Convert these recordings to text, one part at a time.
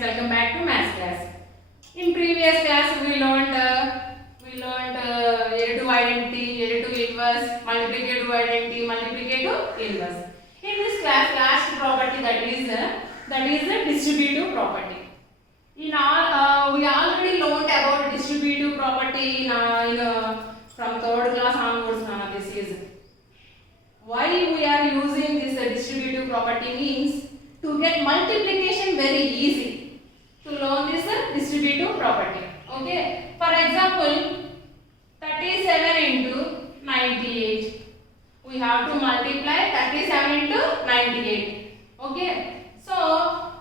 welcome back to maths class. In previous class we learned additive identity, additive inverse, multiplicative identity, multiplicative inverse. In this class, last property that is the distributive property. In all, we already learned about distributive property from third class onwards. This is why we are using this distributive property means to get multiplication very easy. To learn this distributive property. Okay. For example, 37 into 98. We have to multiply 37 into 98. Okay. So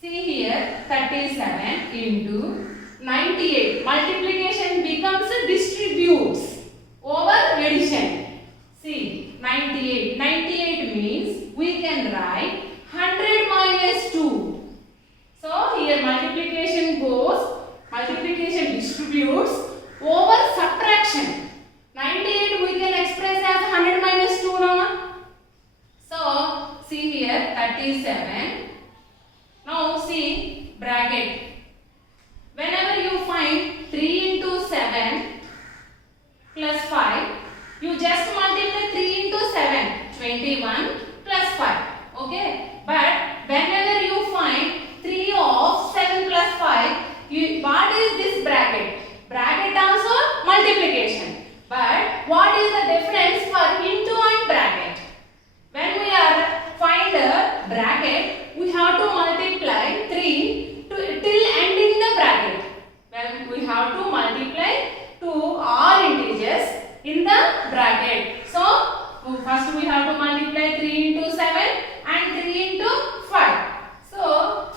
see here 37 into 98. Multiplication becomes distributes over addition. See 98. 98 means we can write 100 minus 2. So here multiplication distributes over subtraction. 98 we can express as 100 minus 2 now. So see here 37. Now see bracket. Whenever you find 3 into 7 plus 5, you just multiply 3 into 7, 21 plus 5. Okay. But whenever you find 3 of 7 plus 5, what is this bracket? Bracket also multiplication. But what is the difference for into and bracket? When we are find a bracket, we have to multiply 3 till ending the bracket. When we have to multiply 2 or integers in the bracket. So first we have to multiply 3 into 7 and 3 into 5. So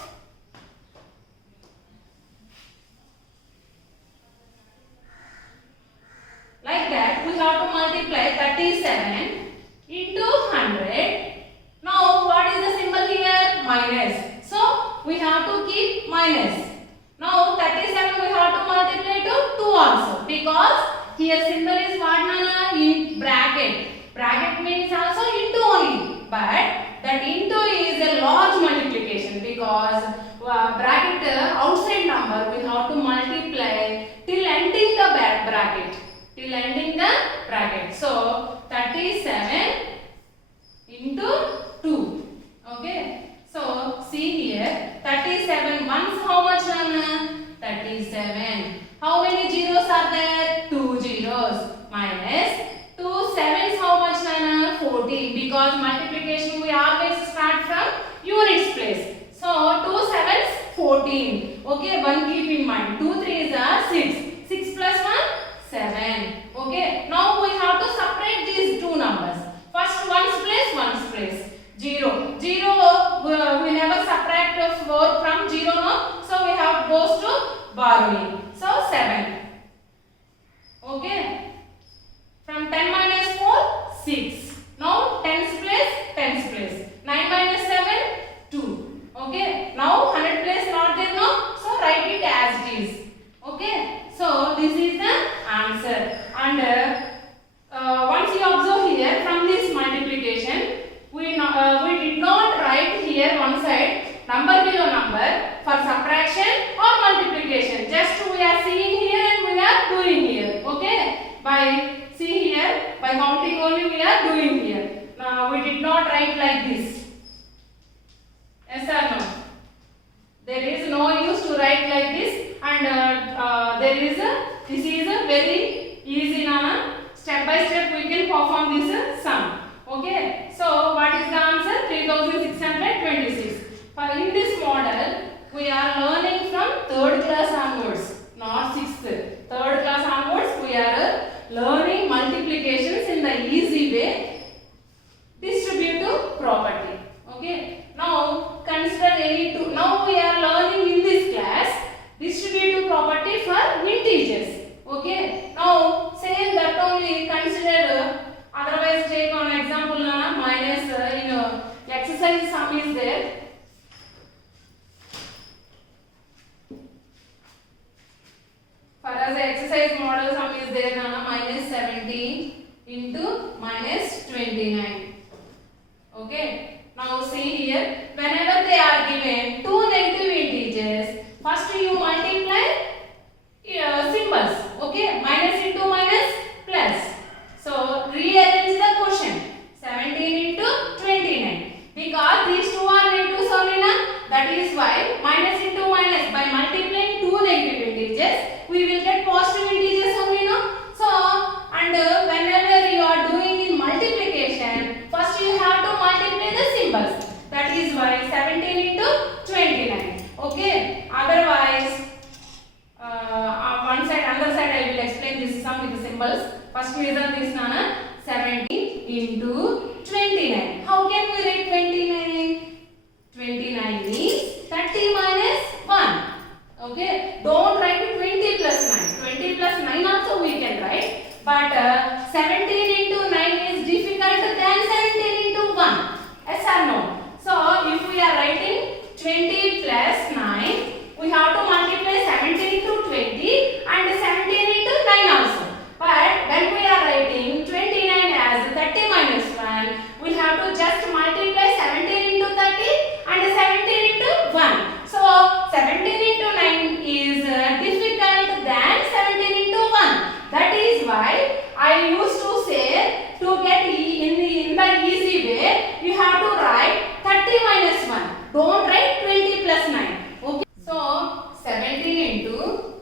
like that we have to multiply 37 into 100. Now what is the symbol here? Minus. So we have to keep minus. Now 37 we have to multiply to 2 also, because here symbol is what, Nana? In bracket. Bracket means also into only. But that into is a large multiplication, because bracket outside number we have to multiply till ending the bracket. Till ending the bracket. So 37 into 2. Okay. So see here 37 once how much, Nana? 37. How many zeros are there? 2 zeros. Minus 2 sevens how much, Nana? 14. Because multiplication we always start from units place. So 2 sevens 14. Okay. One keep in mind. 2 threes are 6. 6 plus 1 7. Okay. Now we have to separate these two numbers. First ones place. 0. 0 we never subtract 4 from 0 no. So we have goes to borrowing. So 7. Okay. From 10 minus 4 6. Now tens place. 9 minus 7 2. Okay. Now 100 place not there no. So write it as it is. Okay. So this is the answer. And once you observe here from this multiplication, we did not write here one side number below number for subtraction or multiplication. Just we are seeing here and we are doing here. Okay. By see here, by counting only we are doing here. Now we did not write like this. Yes or no? There is no use to write like this, and this is a very easy, Nana. Step by step we can perform this sum. Okay. So what is the answer? 3626. In this model we are learning from third class onwards, not 6th. Third class onwards we are learning multiplications in the easy way. Distributive property. Okay. Now consider any two. Now we are learning in this class distributive property for integers. Okay. Now same that only consider. Otherwise take on example minus exercise sum is there. For us exercise model sum is there, minus 17 into minus 29. Okay. Now see here, whenever they are given two negative integers, First you multiply symbols. Okay, minus into minus plus. So rearrange the quotient. 17 into 29. Because these two are negatives only na, that is why minus into minus, by multiplying two negative integers we will get positive integers only, no. So and whenever you are doing in multiplication, first you have to multiply the symbols. That is why 17 into 29. Okay, otherwise one side, another side I will explain this sum with the symbols. First listen this, nana. 17 into 29. How can we write 29? 29 means 30 minus 1. Okay, don't write 20 plus 9. 20 plus 9 also we can write, but 17 into 9 is difficult than 17 into 1. Yes or no? So if we are writing 20 plus 9, we have to multiply 17 into 20 and 17 into 9 also. But when we are writing 29 as 30 minus 1, we have to just multiply 17 into 30 and 17 into 1. So 17 into 9 is difficult than 17 into 1. That is why I used to say, to get in the easy way, you have to write 30 minus 1. Don't write 20 plus 9. Okay. So 17 into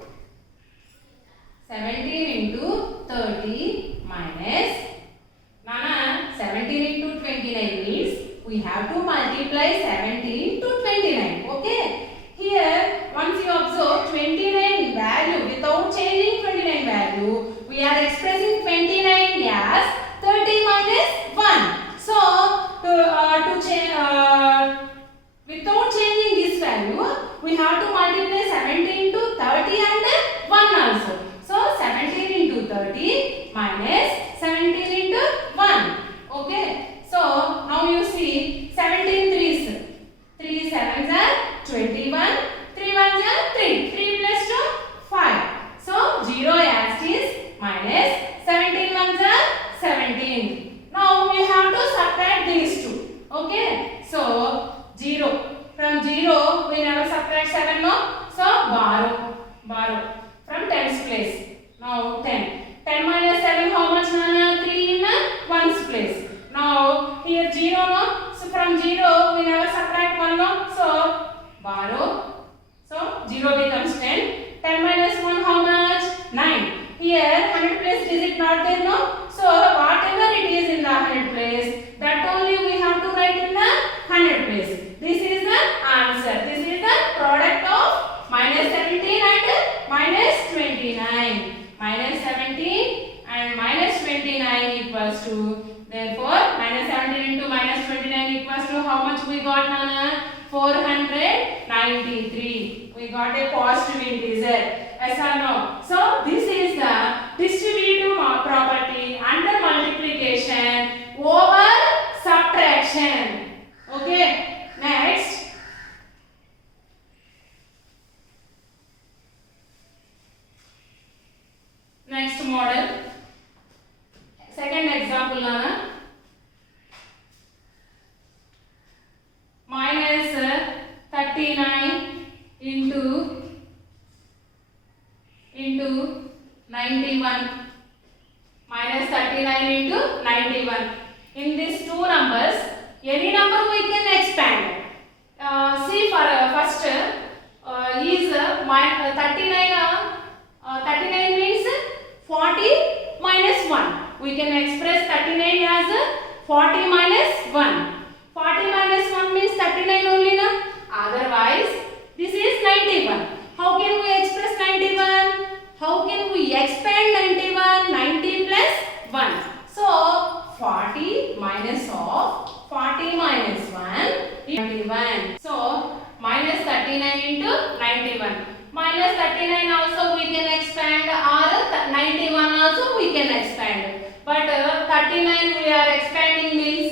30 minus, nana, 17 into 29 means we have to multiply 17 to 29. Okay, here once you observe 29 value, without changing 29 value, we are expressing 29 as 30 minus 1. So without changing this value, we have to multiply 17 to 30 and 1 also. So 17 into 30 minus 17 into 1. Okay. So now you see 17 threes. 3 sevens are 21. 3 ones are 3. 3 plus 2, 5. So 0 as is minus 17 ones are 17. Now we have to subtract these two. Okay. So 0. From 0 we never subtract 7, no. So borrow from tens place. Now 10. 10 minus 7, how much, nana? 3 in ones place. Now here 0, no. So from 0 we never subtract 1, no. So borrow. So 0 becomes 10. 10 minus 1, how much? 9. Here 100 place digit not there, no. So whatever it is in the 100 place, that only we have to write in the 100 place. This is the answer. This is the product of minus 17 and minus 29. Minus 17 and minus 29 equals to, therefore minus 17 into minus 29 equals to how much we got, nana? 493. We got a positive integer. Yes or no? So this is the distributive property under multiplication over subtraction. Okay. Next. Next model. Second example, nana. Minus 39 into 91. Minus 39 into 91. In these two numbers, any number we can expand. See for first is 39. 39 means 40 minus 1. We can express 39 as 40 minus 1. 40 minus 1 means 39 only, na. Otherwise, this is 91. How can we express 91? How can we expand 91? 90 plus 1. So 40 minus of 40 minus 1 is 91. So minus 39 into 91. Minus 39 also we can expand, or 91 also we can expand. But 39 we are expanding means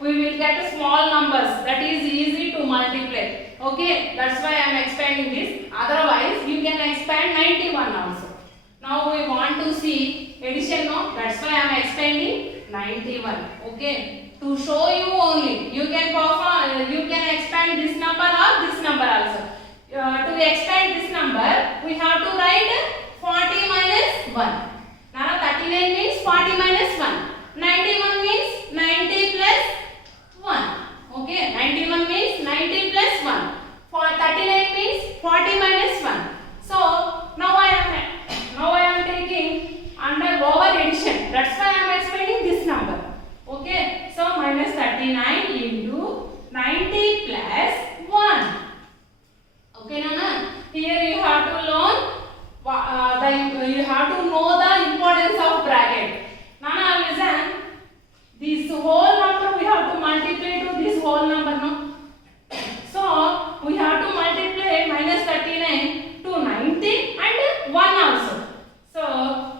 we will get small numbers, that is easy to multiply. Okay, that's why I am expanding this. Otherwise you can expand 91 also. Now we want to see addition, no? That's why I am expanding 91. Okay, to show you only. You can expand this number or this number also. To expand 1. Now 39 means 40 minus 1. 91 means 90 plus 1. Okay, 91 means 90 plus 1. For 39 means 40 minus 1. So now I am taking under over addition. That's why I am explaining this number. Okay, so minus 39 into 90 plus 1. Okay, Nana. Here you have to learn. You have to know the importance of bracket. Nana, listen. This whole number we have to multiply to this whole number, no? So we have to multiply minus 39 to 90 and 1 also. So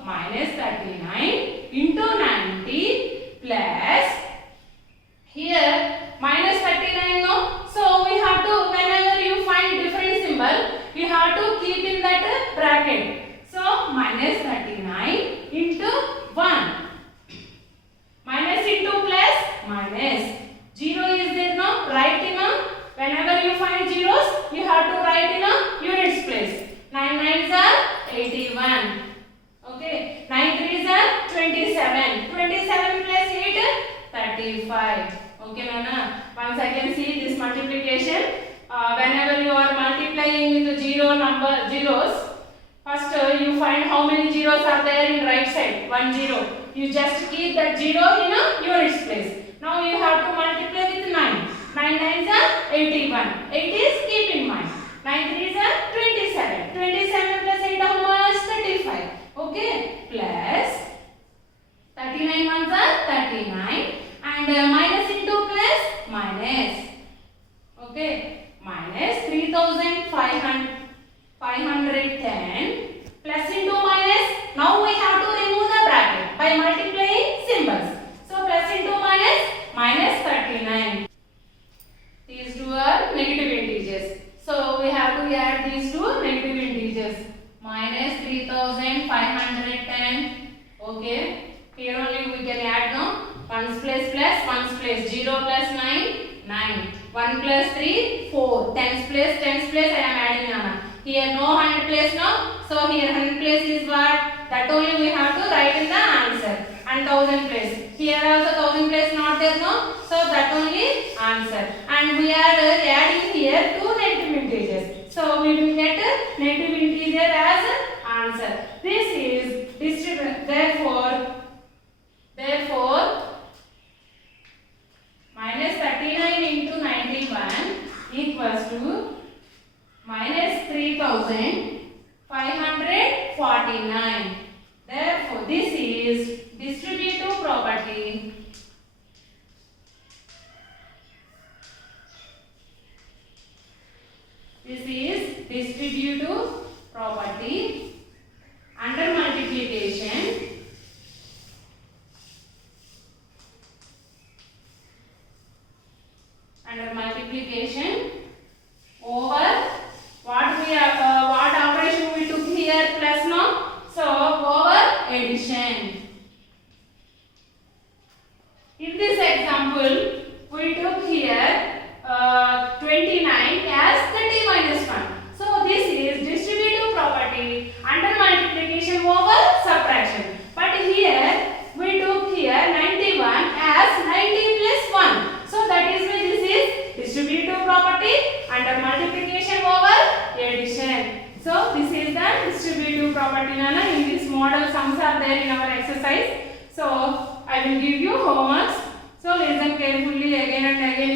minus 39 into 90 plus here minus 39, no? So we have to, whenever you find different symbol, you have to keep in that bracket. So minus 39 into 1. Minus into plus minus. 0 is there, no? Write in a, whenever you find zeros, you have to write in a units place. 9 nines are 81. Okay. 9 threes are 27. 27 plus 8, 35. Okay, Nana. Once I can see this multiplication. Whenever you are multiplying with zeros, first you find how many zeros are there in right side. 1 0. You just keep that 0 in a units place. Now you have to multiply with 9. 9 nines are 81. 8 is keep in mind. 9 threes are 27. 27 plus 8 how much? 35. Okay. Plus 39 ones are 39. And minus into plus minus. Okay. Minus 3510 plus into minus. Now we have to remove the bracket by multiplying symbols. So plus into minus, minus 39. These two are negative integers. So we have to add these two negative integers. Minus 3510. Okay. Here only we can add now. 1's place plus 1's place. 0 plus 9, 9. 1 plus 3, 4. 10's place I am adding Nana. Here no 100 place, no. So here 100 place is what? That only we have to write in the answer. And 1000 place. Here also 1000 place not there, no. So that only answer. And we are adding here two negative integers. So we will get a negative integer as answer. This is distributed. Therefore, minus 39 into 91 equals to minus 3549. Therefore, this is distributive property. This is distributive property under multiplication. Under multiplication over what operation we took here plus, no? So over addition. In this example, we took here 29 as 30 minus 1. So this is distributive property under multiplication over subtraction. But here we took here 91 as 90 plus 1. So that is why this is distributive property under multiplication over addition. So this is the distributive property, Nana. In this model sums are there in our exercise. So I will give you homeworks. So listen carefully again and again